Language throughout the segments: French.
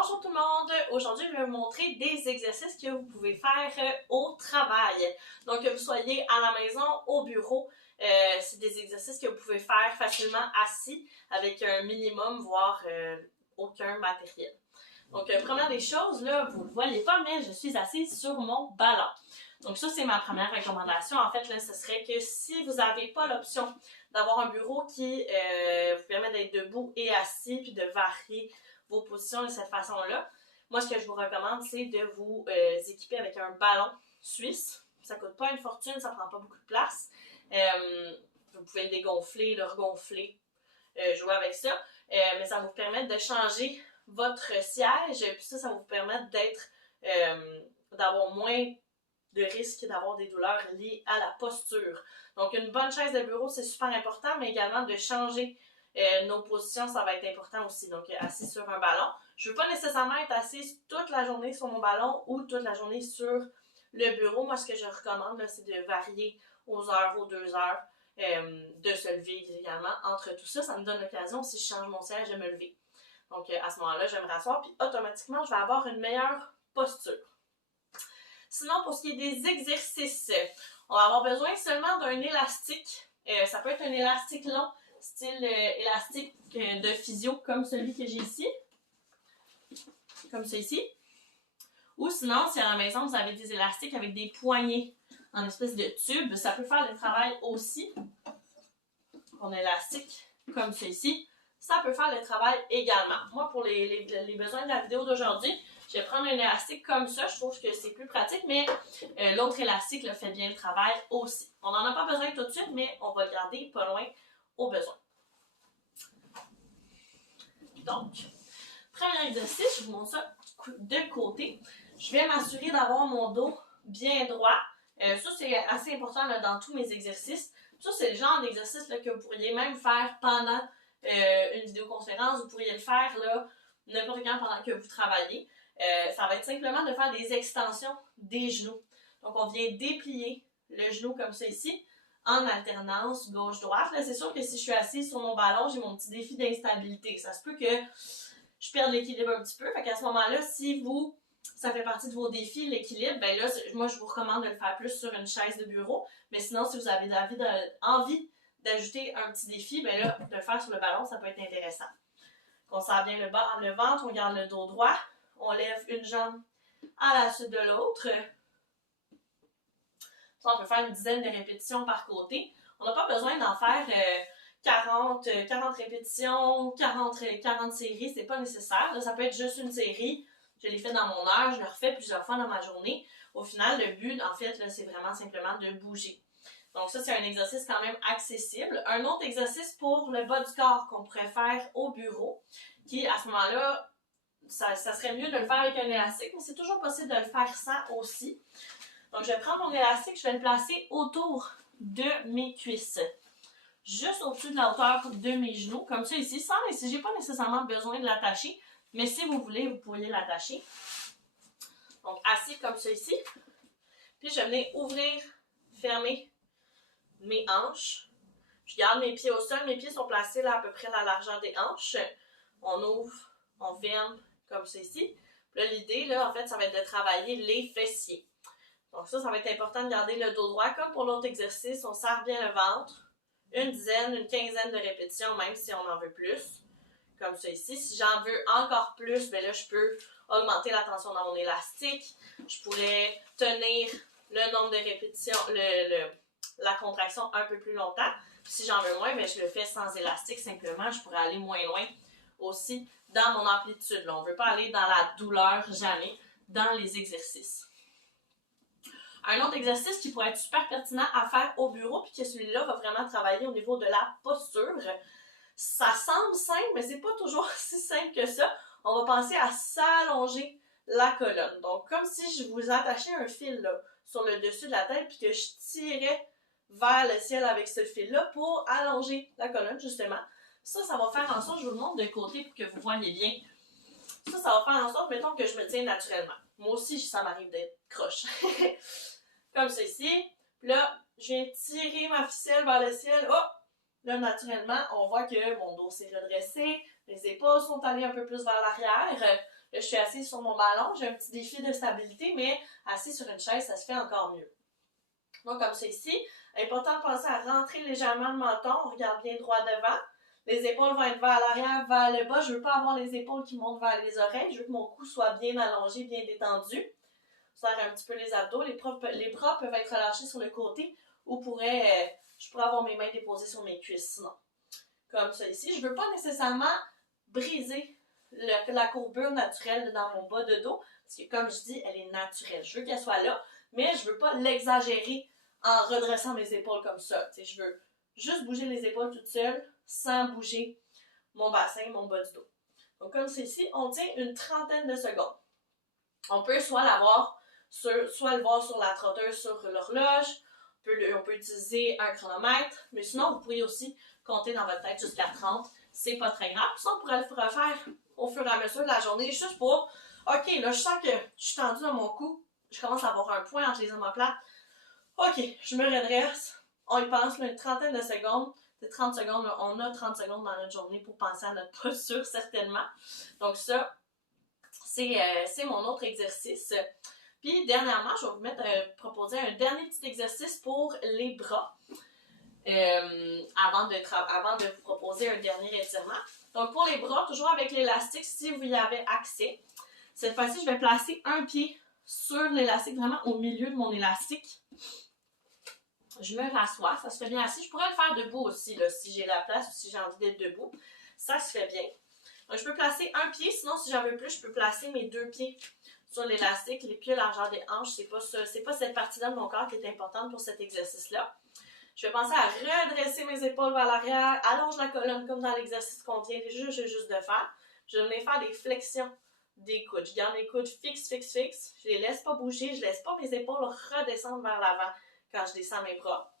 Bonjour tout le monde! Aujourd'hui, je vais vous montrer des exercices que vous pouvez faire au travail. Donc, que vous soyez à la maison, au bureau, c'est des exercices que vous pouvez faire facilement assis avec un minimum, voire aucun matériel. Donc, première des choses, là, vous ne le voyez pas, mais je suis assise sur mon ballon. Donc ça, c'est ma première recommandation. En fait, là, ce serait que si vous n'avez pas l'option d'avoir un bureau qui vous permet d'être debout et assis, puis de varier vos positions de cette façon-là, moi, ce que je vous recommande, c'est de vous équiper avec un ballon suisse. Ça ne coûte pas une fortune, ça ne prend pas beaucoup de place. Vous pouvez le dégonfler, le regonfler, jouer avec ça. Mais ça va vous permettre de changer votre siège, puis ça va vous permettre d'avoir moins de risque d'avoir des douleurs liées à la posture. Donc, une bonne chaise de bureau, c'est super important, mais également de changer nos positions, ça va être important aussi. Donc, assis sur un ballon. Je ne veux pas nécessairement être assise toute la journée sur mon ballon ou toute la journée sur le bureau. Moi, ce que je recommande, c'est de varier aux heures, aux 2 heures, de se lever également. Entre tout ça, ça me donne l'occasion, si je change mon siège, de me lever. Donc, à ce moment-là, je vais me rasseoir, puis automatiquement, je vais avoir une meilleure posture. Sinon, pour ce qui est des exercices, on va avoir besoin seulement d'un élastique. Ça peut être un élastique long, style élastique de physio, comme celui que j'ai ici. Comme celui-ci. Ou sinon, si à la maison, vous avez des élastiques avec des poignées en espèce de tube, ça peut faire le travail aussi. Un élastique comme celui-ci, ça peut faire le travail également. Moi, pour les besoins de la vidéo d'aujourd'hui, je vais prendre un élastique comme ça. Je trouve que c'est plus pratique, mais l'autre élastique là, fait bien le travail aussi. On n'en a pas besoin tout de suite, mais on va le garder pas loin au besoin. Donc, premier exercice, je vous montre ça de côté. Je vais m'assurer d'avoir mon dos bien droit. Ça, c'est assez important là, dans tous mes exercices. Ça, c'est le genre d'exercice là, que vous pourriez même faire pendant une vidéoconférence. Vous pourriez le faire là n'importe quand pendant que vous travaillez. Ça va être simplement de faire des extensions des genoux. Donc, on vient déplier le genou comme ça ici, en alternance gauche-droite. Là, c'est sûr que si je suis assise sur mon ballon, j'ai mon petit défi d'instabilité. Ça se peut que je perde l'équilibre un petit peu. Fait qu'à ce moment-là, si ça fait partie de vos défis, l'équilibre, ben là, moi, je vous recommande de le faire plus sur une chaise de bureau. Mais sinon, si vous avez envie d'ajouter un petit défi, ben là, de le faire sur le ballon, ça peut être intéressant. On serre bien le ventre, on garde le dos droit. On lève une jambe à la suite de l'autre. Ça, on peut faire une dizaine de répétitions par côté. On n'a pas besoin d'en faire 40 répétitions, 40 séries, c'est pas nécessaire. Là, ça peut être juste une série. Je l'ai fait dans mon heure, je le refais plusieurs fois dans ma journée. Au final, le but, en fait, c'est vraiment simplement de bouger. Donc ça, c'est un exercice quand même accessible. Un autre exercice pour le bas du corps qu'on pourrait faire au bureau, qui, à ce moment-là, ça serait mieux de le faire avec un élastique, mais c'est toujours possible de le faire sans aussi. Donc, je vais prendre mon élastique, je vais le placer autour de mes cuisses. Juste au-dessus de la hauteur de mes genoux, comme ça ici. Je n'ai pas nécessairement besoin de l'attacher, mais si vous voulez, vous pourriez l'attacher. Donc, assis comme ça ici. Puis, je vais ouvrir, fermer mes hanches. Je garde mes pieds au sol. Mes pieds sont placés là à peu près à la largeur des hanches. On ouvre, on ferme comme ça ici. Puis là, l'idée, là, en fait, ça va être de travailler les fessiers. Donc ça va être important de garder le dos droit. Comme pour l'autre exercice, on serre bien le ventre. Une dizaine, une quinzaine de répétitions, même si on en veut plus. Comme ça ici. Si j'en veux encore plus, ben là, je peux augmenter la tension dans mon élastique. Je pourrais tenir le nombre de répétitions, la contraction un peu plus longtemps. Puis si j'en veux moins, ben je le fais sans élastique simplement. Je pourrais aller moins loin aussi dans mon amplitude. Là, on ne veut pas aller dans la douleur jamais dans les exercices. Un autre exercice qui pourrait être super pertinent à faire au bureau, puis que celui-là va vraiment travailler au niveau de la posture. Ça semble simple, mais c'est pas toujours si simple que ça. On va penser à s'allonger la colonne. Donc, comme si je vous attachais un fil là, sur le dessus de la tête, puis que je tirais vers le ciel avec ce fil-là pour allonger la colonne, justement. Ça va faire en sorte, je vous le montre de côté pour que vous voyez bien. Ça va faire en sorte, mettons, que je me tiens naturellement. Moi aussi, ça m'arrive d'être croche. Comme ceci. Puis là, je viens tirer ma ficelle vers le ciel. Oh! Là, naturellement, on voit que mon dos s'est redressé. Les épaules sont allées un peu plus vers l'arrière. Là, je suis assise sur mon ballon, j'ai un petit défi de stabilité, mais assise sur une chaise, ça se fait encore mieux. Donc, comme ça ici, important de penser à rentrer légèrement le menton, on regarde bien droit devant. Les épaules vont être vers l'arrière, vers le bas. Je ne veux pas avoir les épaules qui montent vers les oreilles. Je veux que mon cou soit bien allongé, bien détendu. Serre un petit peu les abdos. Les bras peuvent être relâchés sur le côté ou je pourrais avoir mes mains déposées sur mes cuisses sinon. Comme ça ici. Je ne veux pas nécessairement briser la courbure naturelle dans mon bas de dos. Parce que comme je dis, elle est naturelle. Je veux qu'elle soit là, mais je ne veux pas l'exagérer en redressant mes épaules comme ça. T'sais, je veux juste bouger les épaules toute seule sans bouger mon bassin, mon bas du dos. Donc comme c'est ici, on tient une trentaine de secondes. On peut soit le voir sur la trotteuse, sur l'horloge, on peut utiliser un chronomètre, mais sinon vous pourriez aussi compter dans votre tête jusqu'à 30. C'est pas très grave. Sinon, on pourrait le refaire au fur et à mesure de la journée, juste pour, ok, là je sens que je suis tendue dans mon cou, je commence à avoir un point entre les omoplates. Ok, je me redresse. On y pense là, une trentaine de secondes. C'est 30 secondes. Là, on a 30 secondes dans notre journée pour penser à notre posture, certainement. Donc ça, c'est mon autre exercice. Puis dernièrement, je vais vous proposer un dernier petit exercice pour les bras. Avant de vous proposer un dernier étirement. Donc pour les bras, toujours avec l'élastique, si vous y avez accès. Cette fois-ci, je vais placer un pied sur l'élastique, vraiment au milieu de mon élastique. Je me rassois, ça se fait bien assis. Je pourrais le faire debout aussi, là, si j'ai la place ou si j'ai envie d'être debout. Ça se fait bien. Donc, je peux placer un pied, sinon, si j'en veux plus, je peux placer mes deux pieds sur l'élastique, les pieds à la largeur des hanches. C'est pas cette partie-là de mon corps qui est importante pour cet exercice-là. Je vais penser à redresser mes épaules vers l'arrière, allonge la colonne comme dans l'exercice qu'on vient juste de faire. Je vais venir faire des flexions des coudes. Je garde mes coudes fixes. Je les laisse pas bouger, je laisse pas mes épaules redescendre vers l'avant. Quand je descends mes bras,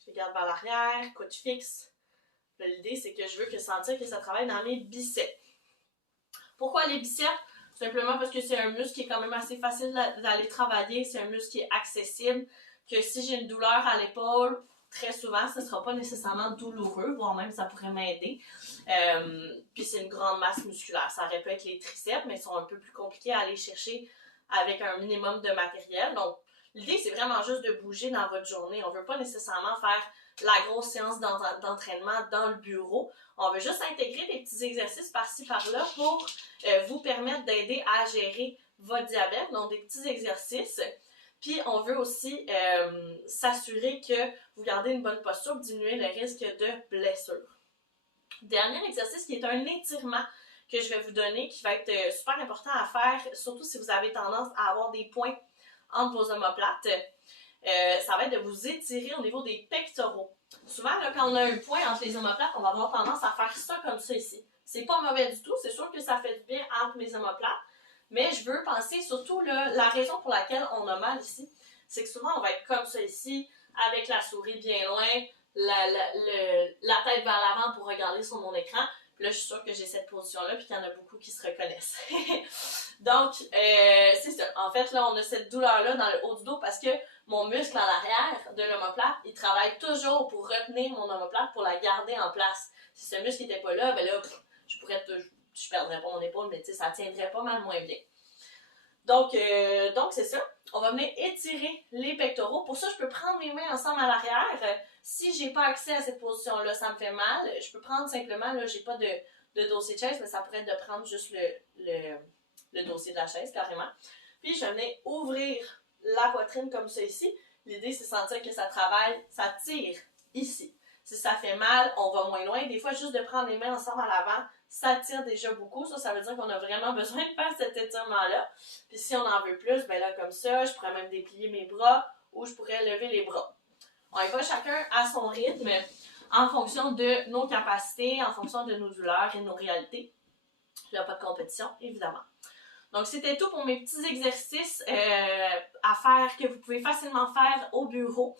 je les garde vers l'arrière, coude fixe. L'idée, c'est que je veux sentir que ça travaille dans mes biceps. Pourquoi les biceps? Simplement parce que c'est un muscle qui est quand même assez facile d'aller travailler. C'est un muscle qui est accessible. Que si j'ai une douleur à l'épaule, très souvent, ce ne sera pas nécessairement douloureux, voire même ça pourrait m'aider. Puis c'est une grande masse musculaire. Ça aurait pu être les triceps, mais ils sont un peu plus compliqués à aller chercher avec un minimum de matériel. Donc, l'idée, c'est vraiment juste de bouger dans votre journée. On ne veut pas nécessairement faire la grosse séance d'entraînement dans le bureau. On veut juste intégrer des petits exercices par-ci, par-là pour vous permettre d'aider à gérer votre diabète. Donc, des petits exercices. Puis, on veut aussi s'assurer que vous gardez une bonne posture pour diminuer le risque de blessure. Dernier exercice qui est un étirement que je vais vous donner, qui va être super important à faire, surtout si vous avez tendance à avoir des points entre vos omoplates. Ça va être de vous étirer au niveau des pectoraux. Souvent, là, quand on a un point entre les omoplates, on va avoir tendance à faire ça comme ça ici. C'est pas mauvais du tout, c'est sûr que ça fait du bien entre mes omoplates, mais je veux penser surtout, là, la raison pour laquelle on a mal ici, c'est que souvent on va être comme ça ici, avec la souris bien loin, la tête vers l'avant pour regarder sur mon écran. Puis là, je suis sûre que j'ai cette position-là, puis qu'il y en a beaucoup qui se reconnaissent. Donc, c'est ça. En fait, là, on a cette douleur-là dans le haut du dos parce que mon muscle en arrière de l'omoplate, il travaille toujours pour retenir mon omoplate, pour la garder en place. Si ce muscle n'était pas là, ben là, je perdrais pas mon épaule, mais tu sais, ça tiendrait pas mal moins bien. Donc c'est ça. On va venir étirer les pectoraux. Pour ça, je peux prendre mes mains ensemble à l'arrière. Si j'ai pas accès à cette position-là, ça me fait mal. Je peux prendre simplement, là, j'ai pas de dossier de chaise, mais ça pourrait être de prendre juste le dossier de la chaise, carrément. Puis, je vais venir ouvrir la poitrine comme ça ici. L'idée, c'est de sentir que ça travaille, ça tire ici. Si ça fait mal, on va moins loin. Des fois, juste de prendre les mains ensemble à l'avant, ça tire déjà beaucoup. Ça veut dire qu'on a vraiment besoin de faire cet étirement-là. Puis si on en veut plus, ben là, comme ça, je pourrais même déplier mes bras ou je pourrais lever les bras. On y va chacun à son rythme, en fonction de nos capacités, en fonction de nos douleurs et de nos réalités. Il n'y a pas de compétition, évidemment. Donc, c'était tout pour mes petits exercices à faire que vous pouvez facilement faire au bureau.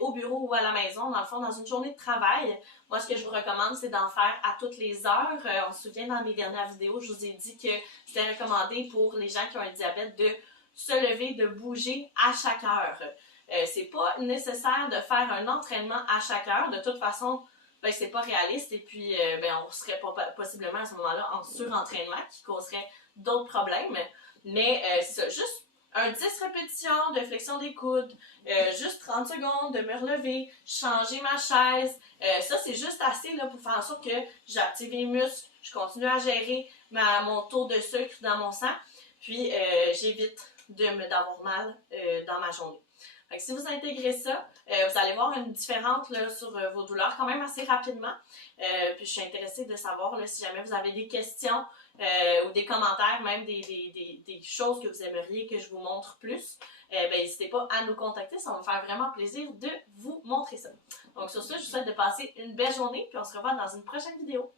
Au bureau ou à la maison, dans le fond, dans une journée de travail. Moi, ce que je vous recommande, c'est d'en faire à toutes les heures. On se souvient, dans mes dernières vidéos, je vous ai dit que c'était recommandé pour les gens qui ont un diabète de se lever, de bouger à chaque heure. C'est pas nécessaire de faire un entraînement à chaque heure. De toute façon, ben c'est pas réaliste et puis ben on serait possiblement à ce moment-là en surentraînement qui causerait d'autres problèmes. Mais c'est ça, juste un 10 répétitions de flexion des coudes, juste 30 secondes de me relever, changer ma chaise. Ça, c'est juste assez là, pour faire en sorte que j'active les muscles, je continue à gérer mon taux de sucre dans mon sang, puis j'évite d'avoir mal dans ma journée. Fait que si vous intégrez ça, vous allez voir une différence là, sur vos douleurs quand même assez rapidement. Puis je suis intéressée de savoir là, si jamais vous avez des questions ou des commentaires, même des choses que vous aimeriez que je vous montre plus. Ben, n'hésitez pas à nous contacter, ça va me faire vraiment plaisir de vous montrer ça. Donc sur ce, je vous souhaite de passer une belle journée, puis on se revoit dans une prochaine vidéo.